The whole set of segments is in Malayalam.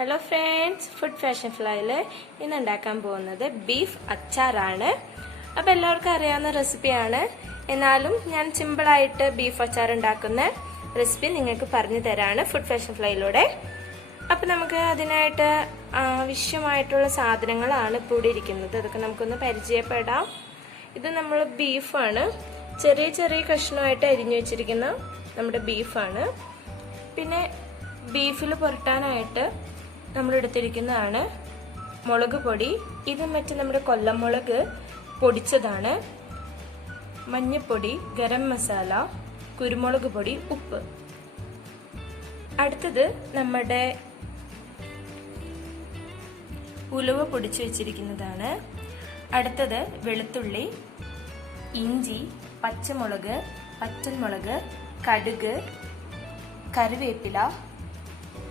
ഹലോ ഫ്രണ്ട്സ്, ഫുഡ് ഫാഷൻ ഫ്ലൈയിൽ ഇന്ന് ഉണ്ടാക്കാൻ പോകുന്നത് ബീഫ് അച്ചാറാണ്. അപ്പോൾ എല്ലാവർക്കും അറിയാവുന്ന റെസിപ്പിയാണ്. എന്നാലും ഞാൻ സിമ്പിളായിട്ട് ബീഫ് അച്ചാർ ഉണ്ടാക്കുന്ന റെസിപ്പി നിങ്ങൾക്ക് പറഞ്ഞു തരാണ് ഫുഡ് ഫാഷൻ ഫ്ലൈയിലൂടെ. അപ്പോൾ നമുക്ക് അതിനായിട്ട് ആവശ്യമായിട്ടുള്ള സാധനങ്ങളാണ് ഇപ്പോൾ ഇവിടെ ഇരിക്കുന്നത്. അതൊക്കെ നമുക്കൊന്ന് പരിചയപ്പെടാം. ഇത് നമ്മൾ ബീഫാണ്, ചെറിയ ചെറിയ കഷ്ണമായിട്ട് അരിഞ്ഞു വെച്ചിരിക്കുന്ന നമ്മുടെ ബീഫാണ്. പിന്നെ ബീഫിൽ പുരട്ടാനായിട്ട് നമ്മൾ എടുത്തിരിക്കുന്നതാണ് മുളക് പൊടി. ഇത് മറ്റേ നമ്മുടെ കൊല്ലമുളക് പൊടിച്ചതാണ്. മഞ്ഞൾപ്പൊടി, ഗരം മസാല, കുരുമുളക് പൊടി, ഉപ്പ്. അടുത്തത് നമ്മുടെ ഉലുവ പൊടിച്ചു വെച്ചിരിക്കുന്നതാണ്. അടുത്തത് വെളുത്തുള്ളി, ഇഞ്ചി, പച്ചമുളക്, പച്ചമുളക്, കടുക്, കറിവേപ്പില,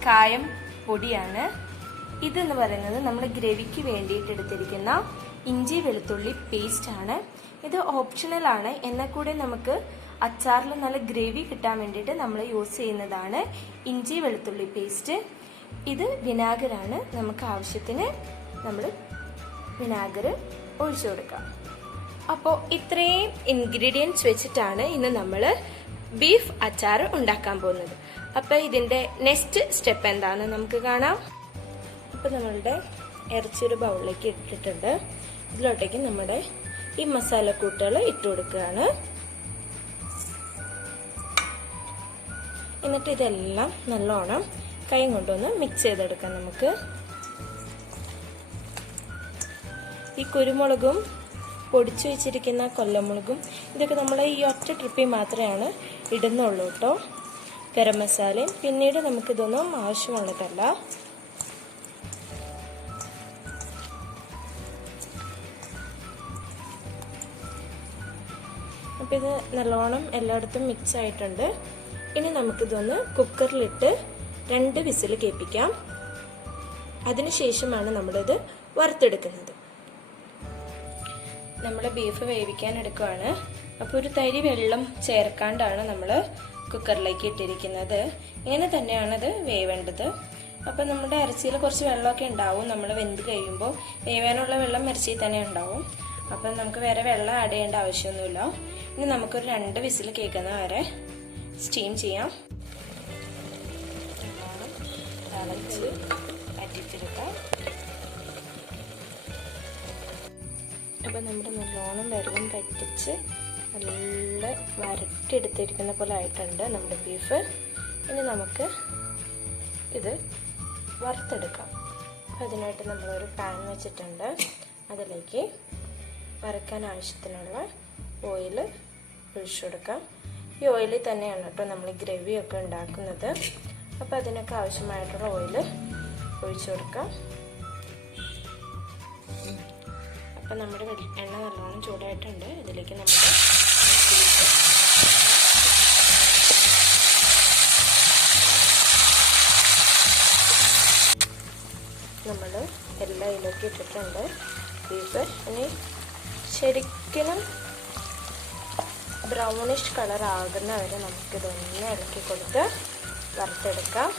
കായം പൊടിയാണ്. ഇതെന്ന് പറയുന്നത് നമ്മൾ ഗ്രേവിക്ക് വേണ്ടിയിട്ട് എടുത്തിരിക്കുന്ന ഇഞ്ചി വെളുത്തുള്ളി പേസ്റ്റ് ആണ്. ഇത് ഓപ്ഷണൽ ആണ്, എന്നാൽ കൂടെ നമുക്ക് അച്ചാറിൽ നല്ല ഗ്രേവി കിട്ടാൻ വേണ്ടിയിട്ട് നമ്മൾ യൂസ് ചെയ്യുന്നതാണ് ഇഞ്ചി വെളുത്തുള്ളി പേസ്റ്റ്. ഇത് വിനാഗിറാണ്. നമുക്ക് ആവശ്യത്തിന് നമ്മൾ വിനാഗിർ ഒഴിച്ചു കൊടുക്കാം. അപ്പോൾ ഇത്രയും ഇൻഗ്രീഡിയൻസ് വെച്ചിട്ടാണ് ഇന്ന് നമ്മൾ ബീഫ് അച്ചാർ ഉണ്ടാക്കാൻ പോകുന്നത്. അപ്പോൾ ഇതിൻ്റെ നെക്സ്റ്റ് സ്റ്റെപ്പ് എന്താണെന്ന് നമുക്ക് കാണാം. അപ്പോൾ നമ്മളുടെ ഇറച്ചിയൊരു ബൗളിലേക്ക് ഇട്ടിട്ടുണ്ട്. ഇതിലോട്ടേക്ക് നമ്മുടെ ഈ മസാലക്കൂട്ടുകൾ ഇട്ട് കൊടുക്കുകയാണ്. എന്നിട്ട് ഇതെല്ലാം നല്ലോണം കൈ കൊണ്ടൊന്ന് മിക്സ് ചെയ്തെടുക്കാം. നമുക്ക് ഈ കുരുമുളകും പൊടിച്ചു വെച്ചിരിക്കുന്ന കൊല്ലമുളകും ഇതൊക്കെ നമ്മൾ ഈ ഒറ്റ ട്രിപ്പിൽ മാത്രമാണ് ഇടുന്നുള്ളൂ കേട്ടോ. ഗരം മസാലയും പിന്നീട് നമുക്കിതൊന്നും ആവശ്യമുള്ളതല്ല. അപ്പം ഇത് നല്ലോണം എല്ലായിടത്തും മിക്സ് ആയിട്ടുണ്ട്. ഇനി നമുക്കിതൊന്ന് കുക്കറിലിട്ട് 2 വിസിൽ കേൾപ്പിക്കാം. അതിനുശേഷമാണ് നമ്മളിത് വറുത്തെടുക്കുന്നത്. നമ്മൾ ബീഫ് വേവിക്കാൻ എടുക്കുകയാണ്. അപ്പോൾ ഒരു തരി വെള്ളം ചേർക്കാണ്ടാണ് നമ്മൾ കുക്കറിലേക്ക് ഇട്ടിരിക്കുന്നത്. ഇങ്ങനെ തന്നെയാണത് വേവേണ്ടത്. അപ്പം നമ്മുടെ ഇറച്ചിയിൽ കുറച്ച് വെള്ളമൊക്കെ ഉണ്ടാവും. നമ്മൾ വെന്ത് കഴിയുമ്പോൾ വേവാനുള്ള വെള്ളം ഇറച്ചിയിൽ തന്നെ ഉണ്ടാവും. അപ്പം നമുക്ക് വേറെ വെള്ളം ആഡ് ചെയ്യേണ്ട ആവശ്യമൊന്നുമില്ല. ഇനി നമുക്കൊരു 2 വിസിൽ കേൾക്കുന്ന വരെ സ്റ്റീം ചെയ്യാം. തിളച്ച് അറ്റിച്ചെടുക്കാം. അപ്പം നമ്മുടെ നല്ലോണം വെള്ളം പറ്റിച്ച് നല്ല വരട്ടിയെടുത്തിരിക്കുന്ന പോലെ ആയിട്ടുണ്ട് നമ്മുടെ ബീഫ്. ഇനി നമുക്ക് ഇത് വറുത്തെടുക്കാം. അതിനായിട്ട് നമ്മളൊരു പാൻ വെച്ചിട്ടുണ്ട്. അതിലേക്ക് വറുക്കാൻ ആവശ്യത്തിനുള്ള ഓയിൽ ഒഴിച്ചു കൊടുക്കാം. ഈ ഓയിലിൽ തന്നെയാണ് കേട്ടോ നമ്മൾ ഗ്രേവിയൊക്കെ ഉണ്ടാക്കുന്നത്. അപ്പോൾ അതിനൊക്കെ ആവശ്യമായിട്ടുള്ള ഓയിൽ ഒഴിച്ചു കൊടുക്കാം. അപ്പം നമ്മുടെ എണ്ണ നല്ലോണം ചൂടായിട്ടുണ്ട്. ഇതിലേക്ക് നമ്മുടെ നമ്മൾ എല്ലാം ഇതിലേക്ക് ഇട്ടിട്ടുണ്ട് ബീഫ്. ഇനി ശരിക്കും ബ്രൗണിഷ് കളർ ആകുന്ന വരെ നമുക്കിതൊന്ന് ഇളക്കി കൊടുത്ത് വറുത്തെടുക്കാം.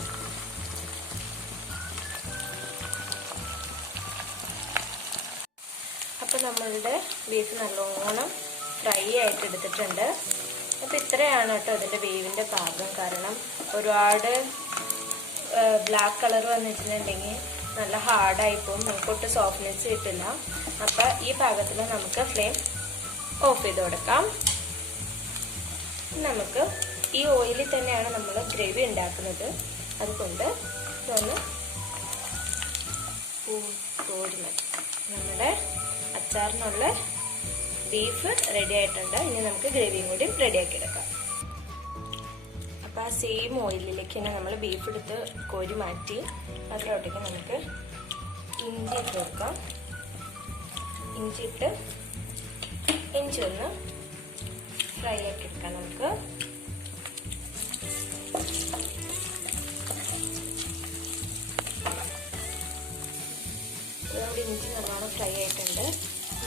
അപ്പോൾ നമ്മളുടെ ബീഫ് നല്ലോണം ഫ്രൈ ആയിട്ട് എടുത്തിട്ടുണ്ട്. അപ്പോൾ ഇത്രയാണ് കേട്ടോ അതിൻ്റെ വേവിൻ്റെ പാകം. കാരണം ഒരുപാട് ബ്ലാക്ക് കളർ വന്നിട്ടുണ്ടെങ്കിൽ നല്ല ഹാർഡായിപ്പോവും, നമുക്കൊട്ട് സോഫ്റ്റ്നെസ് കിട്ടില്ല. അപ്പോൾ ഈ പാകത്തിൽ നമുക്ക് ഫ്ലെയിം ഓഫ് ചെയ്ത് കൊടുക്കാം. നമുക്ക് ഈ ഓയിലിൽ തന്നെയാണ് നമ്മൾ ഗ്രേവി ഉണ്ടാക്കുന്നത്. അതുകൊണ്ട് ഇതൊന്ന് കോരി മതി. നമ്മുടെ അച്ചാറിനുള്ള ബീഫ് റെഡി ആയിട്ടുണ്ട്. ഇനി നമുക്ക് ഗ്രേവിയും കൂടി റെഡിയാക്കി എടുക്കാം. അപ്പോൾ ആ സെയിം ഓയിലിലേക്ക് തന്നെ നമ്മൾ ബീഫ് എടുത്ത് കോരി മാറ്റി അതിലോട്ടേക്ക് നമുക്ക് ഇഞ്ചി ഇട്ട് കൊടുക്കാം. ഇഞ്ചി ഒന്ന് ഫ്രൈ ആക്കി എടുക്കാം. നമുക്ക് അതുകൊണ്ട് ഇഞ്ചി നല്ലോണം ഫ്രൈ ആയിട്ടുണ്ട്.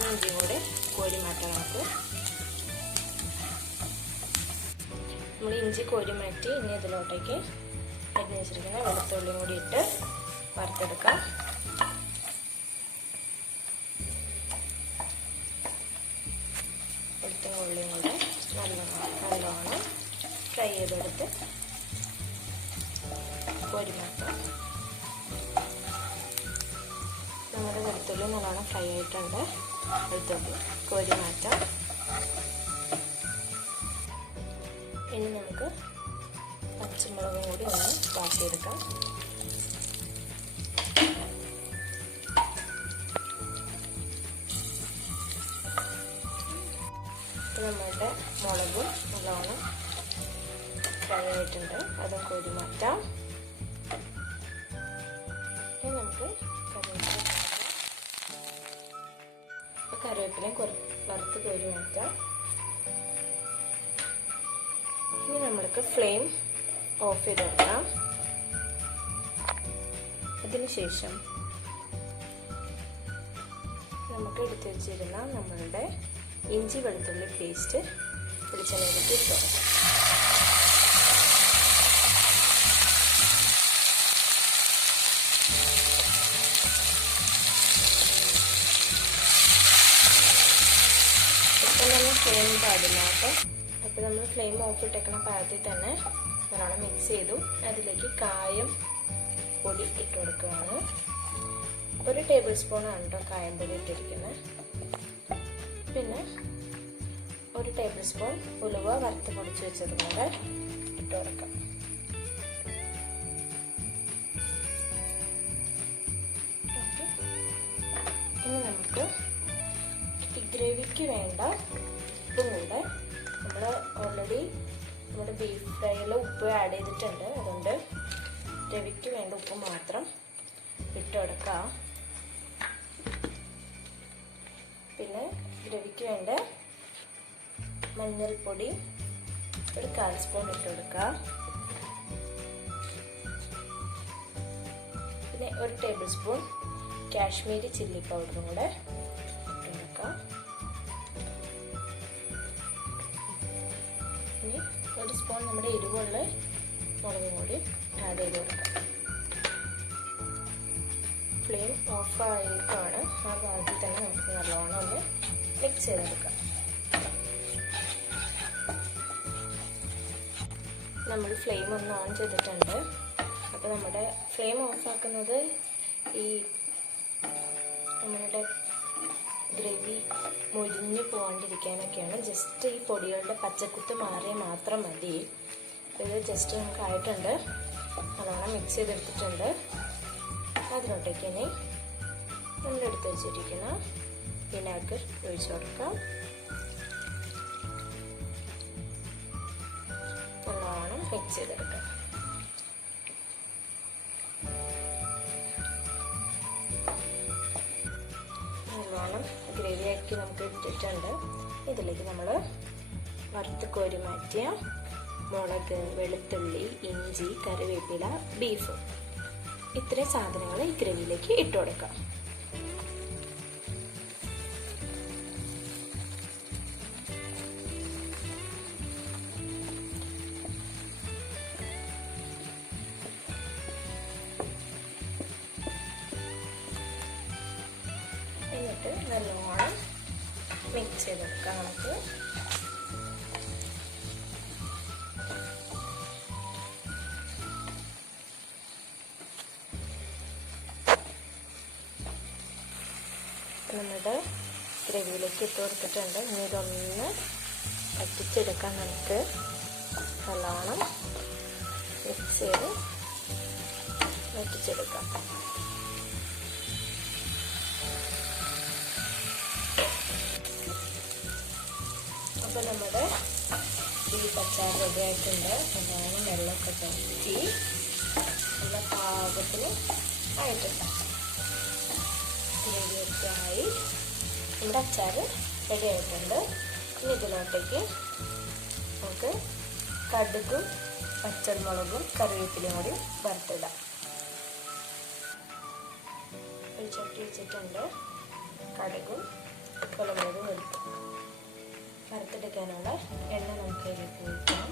ഇഞ്ചിയും കൂടെ കോരി മാറ്റാം. നമ്മൾ ഇഞ്ചി കോരി മാറ്റി ഇനി ഇതിലോട്ടേക്ക് അരിഞ്ഞ് വെച്ചിരിക്കുന്ന വെളുത്തുള്ളിയും കൂടി ഇട്ട് വറുത്തെടുക്കാം. വെളുത്തും ഉള്ളിയും കൂടെ നല്ലോണം ഫ്രൈ ചെയ്തെടുത്ത് കോരി മാറ്റാം. നമ്മുടെ വെളുത്തുള്ളി നല്ലോണം ഫ്രൈ ആയിട്ടുണ്ട്. വെളുത്തുള്ളി കോരി മാറ്റാം. ഇനി നമുക്ക് പച്ചമുളകും കൂടി ഒന്ന് വാട്ടിയെടുക്കാം. നമ്മളുടെ മുളകും നല്ലോണം ഫ്രൈ ആയിട്ടുണ്ട്. അതും കോരി മാറ്റാം. ഇനി നമുക്ക് കറിവേപ്പിലയും വറുത്ത് കോരി മാറ്റാം. ഇനി നമ്മൾക്ക് ഫ്ലെയിം ഓഫ് ചെയ്ത് വെക്കാം. അതിനുശേഷം നമുക്ക് എടുത്തു വെച്ചിരുന്ന നമ്മളുടെ ഇഞ്ചി വെളുത്തുള്ളി പേസ്റ്റ് വെളിച്ചെണ്ണയിലേക്ക് ഇട്ടു. ഇപ്പം നമ്മൾ ഫ്ലെയിം പാടില്ല കേട്ടോ. അപ്പോൾ നമ്മൾ ഫ്ലെയിം ഓഫ് ഇട്ടേക്കണ പാകത്തിൽ തന്നെ നല്ലോണം മിക്സ് ചെയ്തു. അതിലേക്ക് കായം പൊടി ഇട്ട് കൊടുക്കുകയാണ്. 1 ടേബിൾ സ്പൂണാണ് കേട്ടോ കായം പൊടി ഇട്ടിരിക്കുന്നത്. പിന്നെ 1 ടേബിൾ സ്പൂൺ ഉലുവ വറുത്ത് പൊടിച്ച് വെച്ചതും കൂടെ ഇട്ട് കൊടുക്കാം. ഇനി നമുക്ക് ഈ ഗ്രേവിക്ക് വേണ്ട ഉപ്പും കൂടെ നമ്മൾ ഓൾറെഡി നമ്മുടെ ബീഫ് ഫ്രൈയിൽ ഉപ്പ് ആഡ് ചെയ്തിട്ടുണ്ട്. അതുകൊണ്ട് ഗ്രേവിക്ക് വേണ്ട ഉപ്പ് മാത്രം ഇട്ട് കൊടുക്കാം. പിന്നെ ഗ്രേവിക്ക് വേണ്ട മഞ്ഞൾപ്പൊടി 1/4 സ്പൂൺ ഇട്ട് കൊടുക്കുക. പിന്നെ 1 ടേബിൾ സ്പൂൺ കാശ്മീരി ചില്ലി പൗഡറും കൂടെ ഇട്ട് കൊടുക്കുക. ഇനി 1 സ്പൂൺ നമ്മുടെ എരിവുള്ള മുളകും കൂടി ആഡ് ചെയ്ത് കൊടുക്കാം. ഫ്ലെയിം ഓഫ് ആയിട്ടാണ് ആ ഭാഗത്തിൽ തന്നെ നമുക്ക് നല്ലോണം ഒന്ന് മിക്സ് ചെയ്തെടുക്കാം. നമ്മൾ ഫ്ലെയിം ഒന്ന് ഓൺ ചെയ്തിട്ടുണ്ട്. അപ്പോൾ നമ്മുടെ ഫ്ലെയിം ഓഫ് ആക്കുന്നത് ഈ നമ്മളുടെ ഗ്രേവി മുരിഞ്ഞു പോകാണ്ടിരിക്കാനൊക്കെയാണ്. ജസ്റ്റ് ഈ പൊടികളുടെ പച്ചക്കുത്ത് മാറിയാൽ മാത്രം മതി. ഇത് ജസ്റ്റ് നമുക്ക് ആയിട്ടുണ്ട്. നല്ലോണം മിക്സ് ചെയ്തെടുത്തിട്ടുണ്ട്. അതിലോട്ടേക്ക് ഇനി നമ്മളെടുത്ത് വെച്ചിരിക്കുന്ന വിനാഗിർ ഒഴിച്ചു കൊടുക്കാം. നല്ലോണം മിക്സ് ചെയ്തെടുക്കാം. നല്ലോണം ഗ്രേവിയാക്കി നമുക്ക് ഇട്ടിട്ടുണ്ട്. ഇതിലേക്ക് നമ്മൾ വറുത്ത് കോരി മാറ്റിയ മുളക്, വെളുത്തുള്ളി, ഇഞ്ചി, കറിവേപ്പില, ബീഫ് ഇത്രയും സാധനങ്ങൾ ഈ ഗ്രേവിയിലേക്ക് ഇട്ട് കൊടുക്കാം. എന്നിട്ട് നല്ലോണം മിക്സ് ചെയ്തെടുക്കാം. നമുക്ക് നമ്മുടെ ഗ്രേവിയിലേക്ക് ഇട്ട് കൊടുത്തിട്ടുണ്ട്. ഇനി ഇതൊന്ന് വറ്റിച്ചെടുക്കാൻ നമുക്ക് നല്ലോണം മിക്സ് ചെയ്ത് വറ്റിച്ചെടുക്കാം. അപ്പോൾ നമ്മുടെ ബീഫ് അച്ചാർ റെഡി ആയിട്ടുണ്ട്. നല്ലോണം വെള്ളമൊക്കെ വറ്റി നല്ല പാകത്തിന് ആയിട്ടുണ്ട്. ഗ്രേവിയൊക്കെ ആയി നമ്മുടെ അച്ചാർ റെഡി ആയിട്ടുണ്ട്. ഇനി ഇതിലോട്ടേക്ക് നമുക്ക് കടുകും പച്ചമുളകും കറിവേപ്പിലയും കൂടി വറുത്തിടാം. ഒരു ചട്ടി വെച്ചിട്ടുണ്ട്. കടുകും കുരുമുളകും എടുക്കും. വറുത്തെടുക്കാനുള്ള എണ്ണ നമുക്ക് അതിലേക്ക് ഒഴിക്കാം.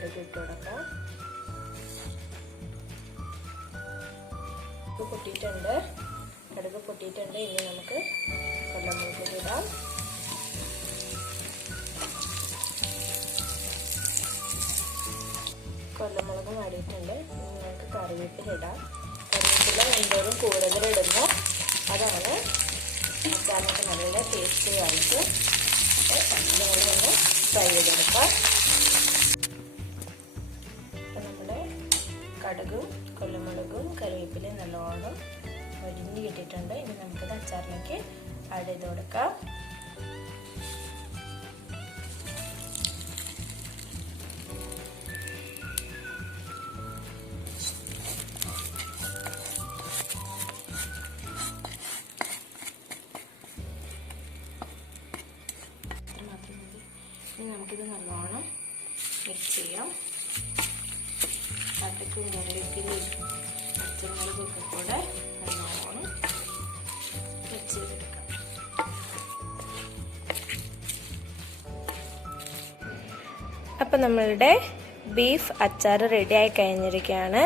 കടുക് ഇട്ട് കൊടുക്കാം. പൊട്ടിയിട്ടുണ്ട്, കടുക് പൊട്ടിയിട്ടുണ്ട്. ഇനി നമുക്ക് കൊല്ലമുളക് ഇടാം. കൊല്ലമുളക് വാടിയിട്ടുണ്ട്. ഇനി നമുക്ക് കറിവേപ്പില ഇടാം. കറിവേപ്പില എന്തോരം കൂടുതലിടുന്നു അതാണ് അച്ചാറിനൊക്കെ നല്ല ടേസ്റ്റി ആയിട്ട്. ഇതുപോലെ ഒന്ന് ഫ്രൈ ചെയ്തെടുക്കാം. അപ്പം നമ്മുടെ കടുകും കൊല്ലമുളകും കറിവേപ്പിലയും നല്ലോണം ഒരിഞ്ഞ് കിട്ടിയിട്ടുണ്ട്. ഇനി നമുക്കത് അച്ചാറിലേക്ക് ആഡ് ചെയ്ത് കൊടുക്കാം. ഇനി നമുക്കിത് നല്ലോണം മിക്സ് ചെയ്യാം. കടുകും കറിവേപ്പിലയും പച്ചമുളകൊക്കെ കൂടെ നല്ലോണം മിക്സ് ചെയ്തെടുക്കാം. അപ്പം നമ്മളുടെ ബീഫ് അച്ചാർ റെഡിയായി കഴിഞ്ഞിരിക്കുകയാണ്.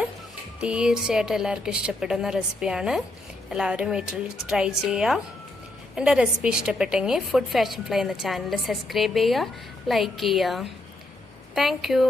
തീർച്ചയായിട്ടും എല്ലാവർക്കും ഇഷ്ടപ്പെടുന്ന റെസിപ്പിയാണ്. എല്ലാവരും വീട്ടിൽ ട്രൈ ചെയ്യുക. എൻ്റെ റെസിപ്പി ഇഷ്ടപ്പെട്ടെങ്കിൽ ഫുഡ് ഫാഷൻ ഫ്ലൈ എന്ന ചാനൽ സബ്സ്ക്രൈബ് ചെയ്യുക, ലൈക്ക് ചെയ്യുക. Thank you.